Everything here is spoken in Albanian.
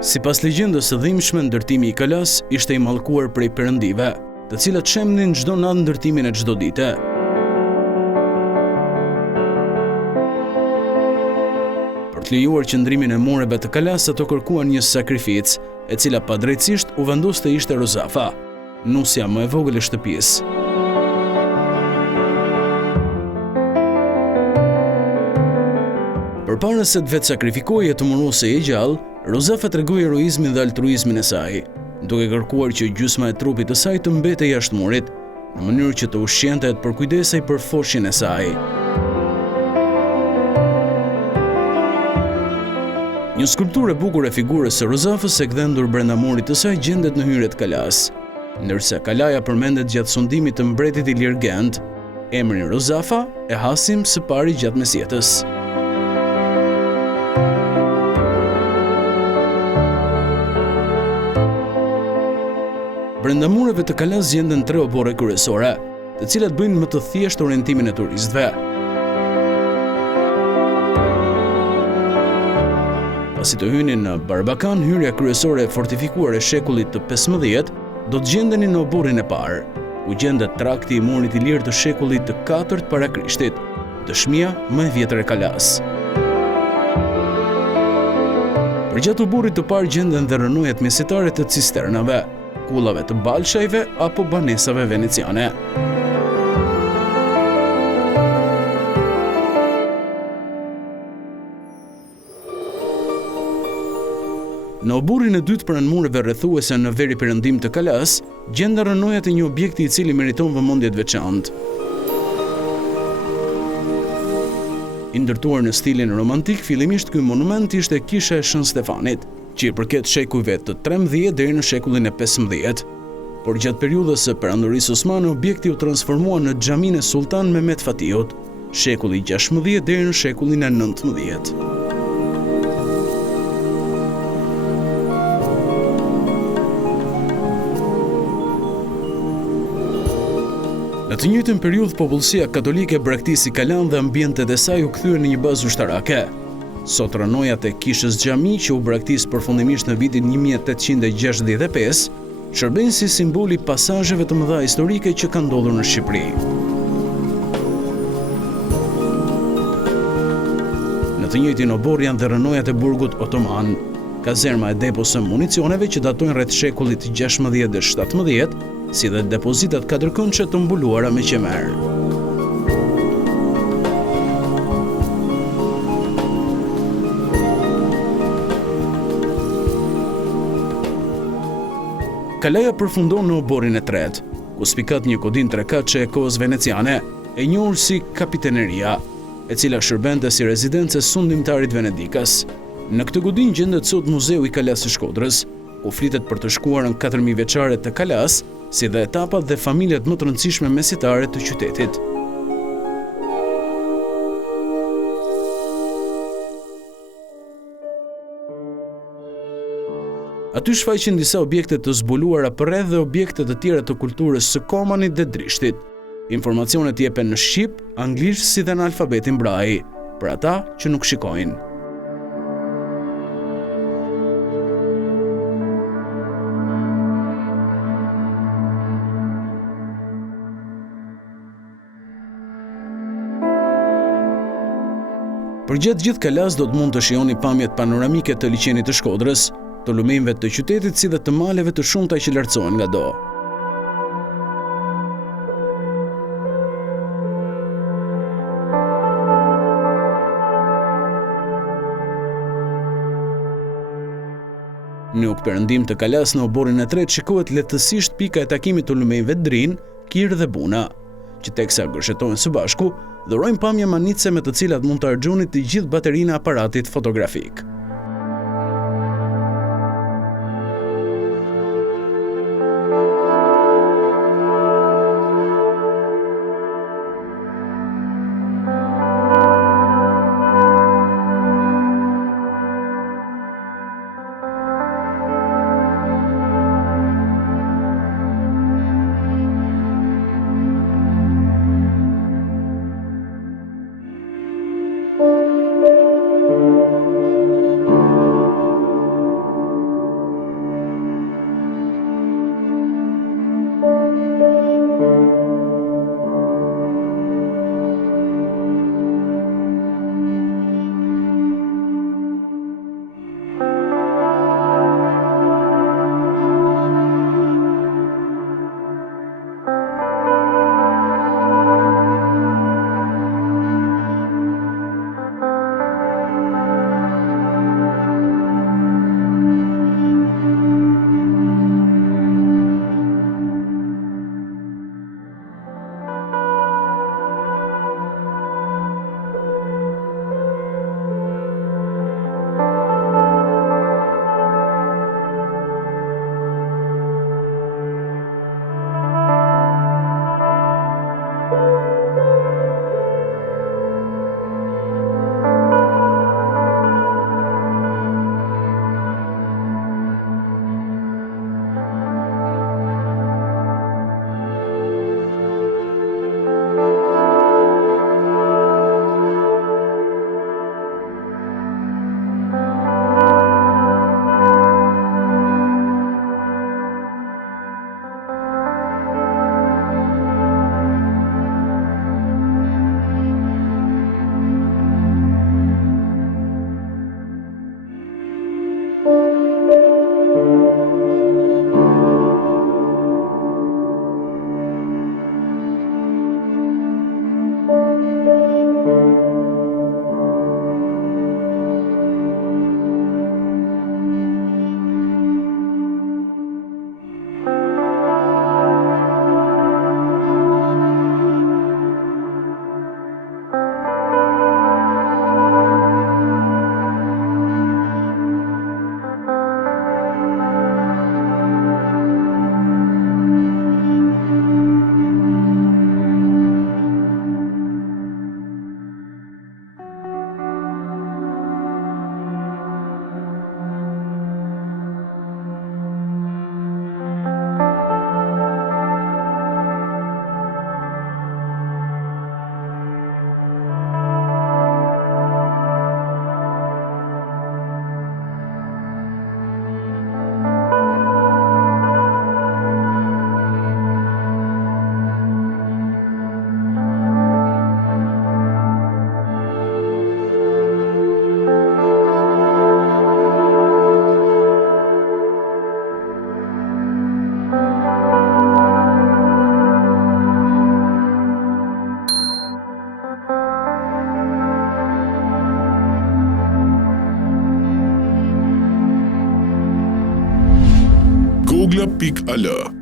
Sipas legjendës së dhimbshme, ndërtimi i Kalasë ishte i mallkuar prej perëndive, të cilat shembnin çdo natë ndërtimin e çdo dite. Për të lejuar qëndrimin e mureve të Kalasë, ato kërkuan një sakrificë, e cila padrejtësisht u vendos të ishte Rozafa, nusja më e vogël e shtëpisë. Përpara se të vetë sakrifikohej të murosej e gjallë, Rozafa tregoi heroizmin dhe altruizmin e saj, duke kërkuar që gjysma e trupit të saj të mbetej jashtë murit, në mënyrë që të ushqente e të përkujdesej për foshin e saj. Një skulpturë e bukur e figurës së Rozafës e gdhendur brenda murit të saj gjendet në hyrje të Kalasë, ndërsa Kalaja përmendet gjatë sundimit të mbretit i Legjend. Emrin Rozafa e hasim së pari gjatë mesjetës. Brenda mureve të Kalasë gjenden 3 obore kryesore, të cilat bëjnë më të thjeshtë orientimin e turistëve. Pasi të hynin në barbakan, hyrja kryesore e fortifikuar e shekullit të 15 do të gjendeni në oborin e parë, ku gjendet trakti i murit i lirë të shekullit të 4 para Krishtit, dëshmia më e vjetër e Kalasë. Përgjatë oborit të parë gjenden dhe rënojat mesitare të cisternave, kullave të balshajve apo banesave veneciane. Në oborin e dytë pranë mureve rrethuese në veri perëndim të Kalasë, gjenden rënojat e një objekti i cili meriton vëmendje të veçantë. I ndërtuar në stilin romantik, fillimisht ky monument ishte kisha e Shën Stefanit, që i përket shekujve të 13 deri në shekullin e 15. Por gjatë periudhës së perandorisë osmane, objekti u transformua në xhaminë e Sultan Mehmet Fatiut, shekulli 16 deri në shekullin e 19. Në të njëjtën periudhë, popullsia katolike braktisi Kalan dhe ambientet e saj u kthyen në një bazë ushtarake. Sot rënojat e kishës xhami, që u braktis përfundimisht në vitin 1865, shërbejnë si simboli pasazheve të mëdha historike që kanë ndodhur në Shqipëri. Në të njëjtin obor janë dhe rënojat e burgut otoman, kazerma e depos së municioneve që datojnë rreth shekullit 16 dhe 17, si dhe depozitat katërkëndshe të mbuluara me qemer. Kalaja përfundon në oborin e tretë, ku spikat një kodin trekatëshe e kohës veneciane, e njohur si kapiteneria, e cila shërbente si rezidencë e sundimtarit venedikas. Në këtë godin gjendet sot Muzeu i Kalasë së Shkodrës, ku flitet për të shkuarën 4000 vjeçare të Kalasë, si dhe etapat dhe familjet më të rëndësishme mesitare të qytetit. Aty shfaqen disa objekte të zbuluara përreth dhe objekte të tjera të kulturës së Komanit dhe Drishtit. Informacionet jepen në shqip, anglisht si dhe në alfabetin Braille, për ata që nuk shikojnë. Përgjatë gjithë Kalasë do të mund të shihoni pamjet panoramike të liçenit të Shkodrës, të lumejve të qytetit si dhe të maleve të shumta që lartësohen nga do. Në perëndim të Kalasë në oborin e tretë shikohet lehtësisht pika e takimit të lumejve Drin, Kir dhe Buna, që teksa gërshetohen së bashku, dhurojnë pamje manitse me të cilat mund të harxhoni të gjithë baterinë e aparatit fotografik. vogla.al